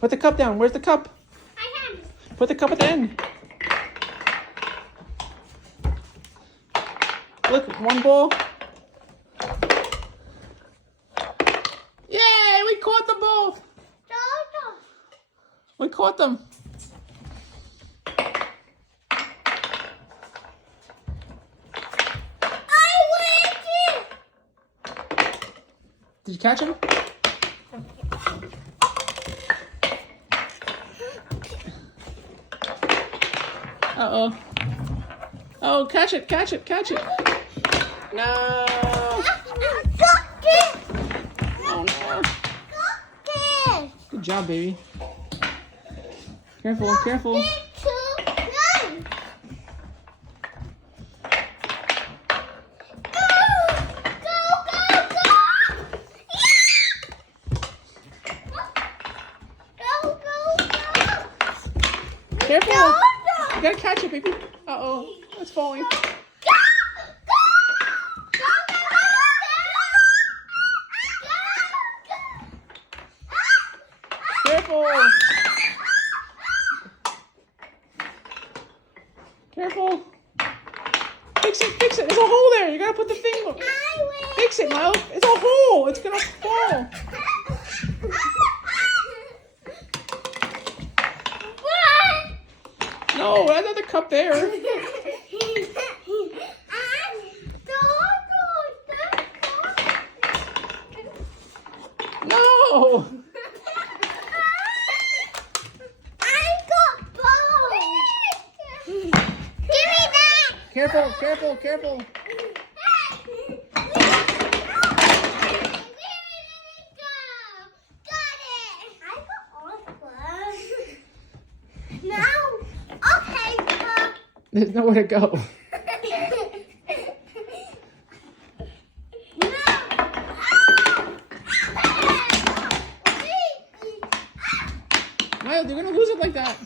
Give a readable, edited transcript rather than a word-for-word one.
Put the cup down. Where's the cup? I have. Put the cup at the end. Look, one ball. Yay! We caught them both. We caught them. Did you catch him? Uh-oh. Oh, catch it, catch it, catch it. No. Oh, no. Good job, baby. Careful, careful. Careful. You gotta catch it, baby. Uh-oh. It's falling. Careful. Careful. Fix it, fix it. There's a hole there. You gotta put the thing. Fix it, Miles. It's a hole. It's gonna fall. No, another cup there. No. Careful, careful, careful. There's nowhere to go. Miles, you're gonna lose it like that.